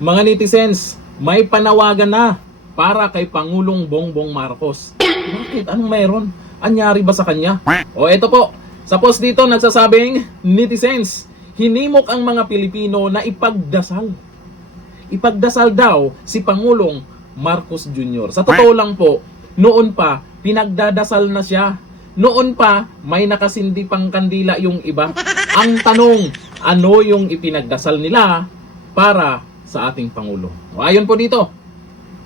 Mga netizens, may panawagan na para kay Pangulong Bongbong Marcos. Bakit? Anong meron? Anyari ba sa kanya? O eto po, sa post dito nagsasabing, netizens, hinimok ang mga Pilipino na ipagdasal. Ipagdasal daw si Pangulong Marcos Jr. Sa totoo lang po, noon pa, pinagdadasal na siya. Noon pa, may nakasindi pang kandila yung iba. Ang tanong, ano yung ipinagdasal nila para sa ating Pangulo? O ayon po dito,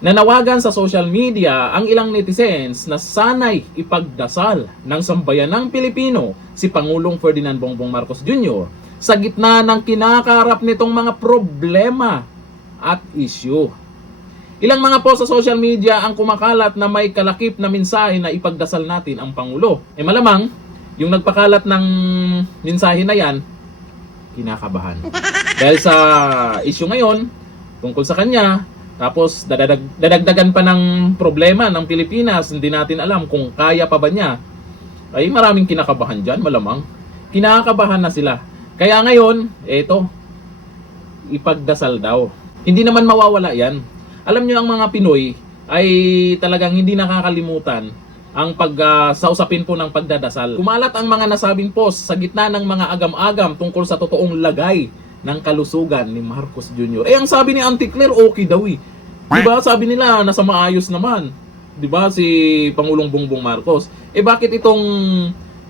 nanawagan sa social media ang ilang netizens na sana'y ipagdasal ng sambayanang Pilipino si Pangulong Ferdinand Bongbong Marcos Jr. sa gitna ng kinakaharap nitong mga problema at issue. Ilang mga post sa social media ang kumakalat na may kalakip na mensahe na ipagdasal natin ang Pangulo. Malamang, yung nagpakalat ng mensahe na yan, kinakabahan. Dahil sa issue ngayon, tungkol sa kanya, tapos dadagdagan pa ng problema ng Pilipinas, hindi natin alam kung kaya pa ba niya, ay maraming kinakabahan dyan, malamang. Kinakabahan na sila. Kaya ngayon, eto, ipagdasal daw. Hindi naman mawawala yan. Alam nyo, ang mga Pinoy ay talagang hindi nakakalimutan ang sa usapin po ng pagdadasal. Kumalat ang mga nasabing post sa gitna ng mga agam-agam tungkol sa totoong lagay ng kalusugan ni Marcos Jr. Ang sabi ni Auntie Claire, okay daw eh. Diba? Sabi nila, nasa maayos naman. Diba? Si Pangulong Bongbong Marcos. Bakit itong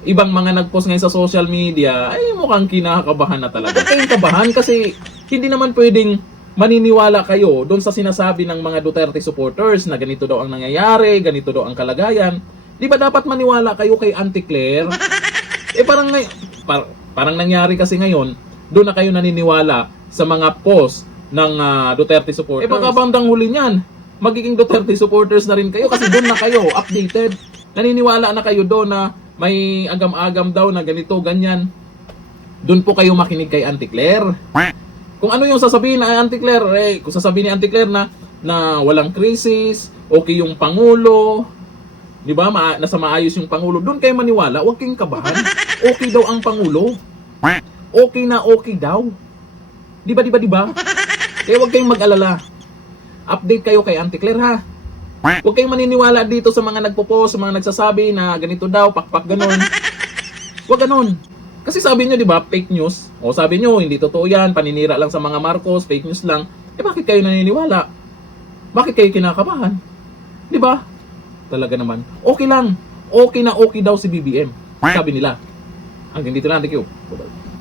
ibang mga nag-post ngayon sa social media, ay mukhang kinakabahan na talaga. Kayong kabahan kasi hindi naman pwedeng maniniwala kayo doon sa sinasabi ng mga Duterte supporters na ganito daw ang nangyayari, ganito daw ang kalagayan. Di ba dapat maniwala kayo kay Auntie Claire? Parang nangyari kasi ngayon, doon na kayo naniniwala sa mga post ng Duterte supporters. Baka bandang huli niyan, magiging Duterte supporters na rin kayo kasi doon na kayo updated. Naniniwala na kayo doon na may agam-agam daw na ganito, ganyan. Doon po kayo makinig kay Auntie Claire. Kung ano yung sasabihin na Auntie Claire, kung sasabihin ni Auntie Claire na walang krisis, okay yung Pangulo, di ba, nasa maayos yung Pangulo, doon kayo maniwala, huwag kayong kabahan. Okay daw ang Pangulo. Okay na okay daw. Di ba? Kaya huwag kayong mag-alala. Update kayo kay Auntie Claire, ha? Huwag kayong maniniwala dito sa mga nagpo-post, sa mga nagsasabi na ganito daw, pakpak ganon. Huwag ganon. Kasi sabi nyo, di ba, fake news. O sabi nyo, hindi totoo yan, paninira lang sa mga Marcos, fake news lang. Bakit kayo naniniwala? Bakit kayo kinakabahan? Di ba? Talaga naman. Okay lang. Okay na okay daw si BBM. Sabi nila. Hanggang dito lang. Thank you. Bye-bye.